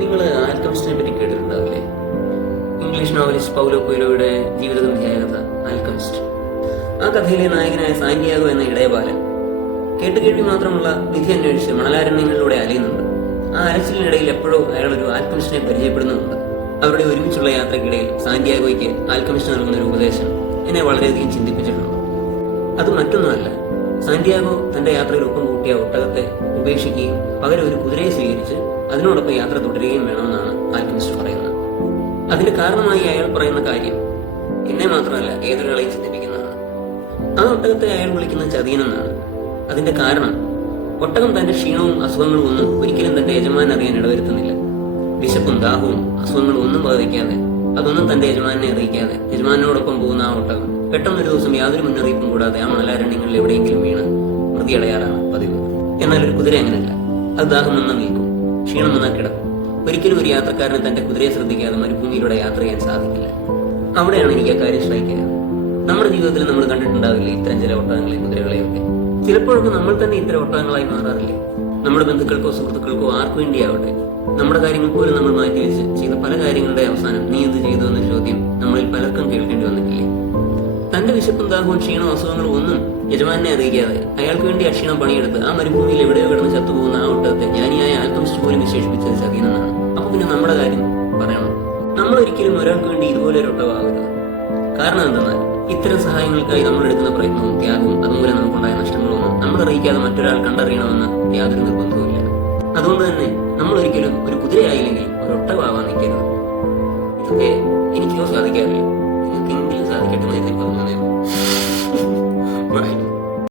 നിങ്ങൾ ആൽക്കമിസ്റ്റിനെ പറ്റി കേട്ടിട്ടുണ്ടാവില്ലേ? English novelist Paulo കൊയ്ലോയുടെ ജീവിതഗന്ധിയായ കഥ ആൽക്കമിസ്റ്റ്. ആ കഥയിലെ നായകനായ സാന്റിയാഗോ എന്ന ഇടയബാലൻ കേട്ടുകേൾവി മാത്രമുള്ള വിധി അന്വേഷിച്ച് മണലാരണ്യങ്ങളിലൂടെ അലയുന്നുണ്ട്. ആ അലച്ചിലിനിടയിൽ എപ്പോഴോ അയാൾ ഒരു ആൽക്കമിസ്റ്റിനെ പരിചയപ്പെടുന്നുണ്ട്. അവരുടെ ഒരുമിച്ചുള്ള യാത്രക്കിടയിൽ സാന്റിയാഗോയ്ക്ക് ആൽക്കമിസ്റ്റ് നൽകുന്ന ഒരു ഉപദേശം എന്നെ വളരെയധികം ചിന്തിപ്പിച്ചിട്ടുണ്ട്. അത് മറ്റൊന്നുമല്ല, സാന്റിയാഗോ തന്റെ യാത്രയിൽ ഒപ്പം കൂട്ടിയ ഒട്ടകത്തെ ഉപേക്ഷിക്കുകയും പകരം ഒരു കുതിരയെ സ്വീകരിച്ച് അതിനോടൊപ്പം യാത്ര തുടരുകയും വേണമെന്നാണ് ആൽക്കമിസ്റ്റ് പറയുന്നത്. അതിന് കാരണമായി അയാൾ പറയുന്ന കാര്യം എന്നെ മാത്രമല്ല ഏതൊരാളെയും ചിന്തിപ്പിക്കുന്നതാണ്. ആ ഒട്ടകത്തെ അയാൾ വിളിക്കുന്ന ചതിയനെന്നാണ്. അതിന്റെ കാരണം ഒട്ടകം തന്റെ ക്ഷീണവും അസുഖങ്ങളും ഒന്നും ഒരിക്കലും തന്റെ യജമാനെ അറിയാൻ ഇടവരുത്തുന്നില്ല. വിശപ്പും ദാഹവും അസുഖങ്ങളും ഒന്നും വകവയ്ക്കാതെ, അതൊന്നും തന്റെ യജമാനെ അറിയിക്കാതെ യജമാനോടൊപ്പം പോകുന്ന ആ ഒട്ടകം പെട്ടെന്നൊരു ദിവസം യാതൊരു മുന്നറിയിപ്പും കൂടാതെ ആ മണലാരണ്യങ്ങളിൽ എവിടെയെങ്കിലും വീണ് മൃതിയടയാറാണ് പതിവ്. എന്നാൽ ഒരു കുതിര അങ്ങനെയല്ല. അത് ദാഹം വന്നാൽ നിൽക്കും, ക്ഷീണം വന്നാൽ കിടക്കും. ഒരിക്കലും ഒരു യാത്രക്കാരന് തന്റെ കുതിരയെ ശ്രദ്ധിക്കാതെ മരുഭൂമിയിലൂടെ യാത്ര ചെയ്യാൻ സാധിക്കില്ല. അവിടെയാണ് എനിക്ക് ആ കാര്യം ശ്രമിക്കുക. നമ്മുടെ ജീവിതത്തിൽ നമ്മൾ കണ്ടിട്ടുണ്ടാവില്ലേ ഇത്തരം ചില ഒട്ടകങ്ങളെയും കുതിരകളെയൊക്കെ? ചിലപ്പോഴൊക്കെ നമ്മൾ തന്നെ ഇത്തരം ഒട്ടകങ്ങളായി മാറാറില്ലേ? നമ്മുടെ ബന്ധുക്കൾക്കോ സുഹൃത്തുക്കൾക്കോ ആർക്കു വേണ്ടിയാവട്ടെ, നമ്മുടെ കാര്യങ്ങൾ പോലും നമ്മൾ മാറ്റിവെച്ച് ചെയ്ത പല കാര്യങ്ങളുടെ അവസാനം നീ എന്ത് ചെയ്തു എന്ന ചോദ്യം നമ്മളിൽ പലർക്കും കേൾക്കേണ്ടി വന്നിട്ടില്ലേ? തന്റെ വിശപ്പും ദാഹവും ക്ഷീണവും അസുഖങ്ങളും ഒന്നും യജമാനെ അറിയിക്കാതെ അയാൾക്ക് വേണ്ടി അക്ഷീണം പണിയെടുത്ത് ആ മരുഭൂമിയിൽ എവിടെയോ കിടന്ന് ചത്തുപോകുന്ന ആ ഒട്ടകത്തെ ജ്ഞാനിയായ ആൽക്കമിസ്റ്റ് പോലും വിശേഷിപ്പിച്ചത് ചതിയെന്നാണ്. അപ്പൊ പിന്നെ നമ്മുടെ കാര്യം പറയണം. നമ്മൾ ഒരിക്കലും ഒരാൾക്ക് വേണ്ടി ഇതുപോലെ ഒരു ഒട്ടകമാകരുത്. കാരണം എന്തെന്നാൽ ഇത്തരം സഹായങ്ങൾക്കായി നമ്മൾ എടുക്കുന്ന പ്രയത്നവും ത്യാഗവും അതുമൂലം നമുക്കുണ്ടായ നഷ്ടങ്ങളൊന്നും നമ്മൾ അറിയിക്കാതെ മറ്റൊരാൾ കണ്ടറിയണമെന്ന് യാതൊരു നിർബന്ധവുമില്ല. അതുകൊണ്ട് തന്നെ നമ്മൾ ഒരിക്കലും ഒരു കുതിരയായില്ലെങ്കിൽ ഒരു ഒട്ടകമാവാൻ നിൽക്കരുത്. ഇതൊക്കെ എനിക്കോ സാധിക്കാറില്ല, നിങ്ങൾക്കെങ്കിലും സാധിക്കട്ടെ എന്ന് തോന്നുന്നേ.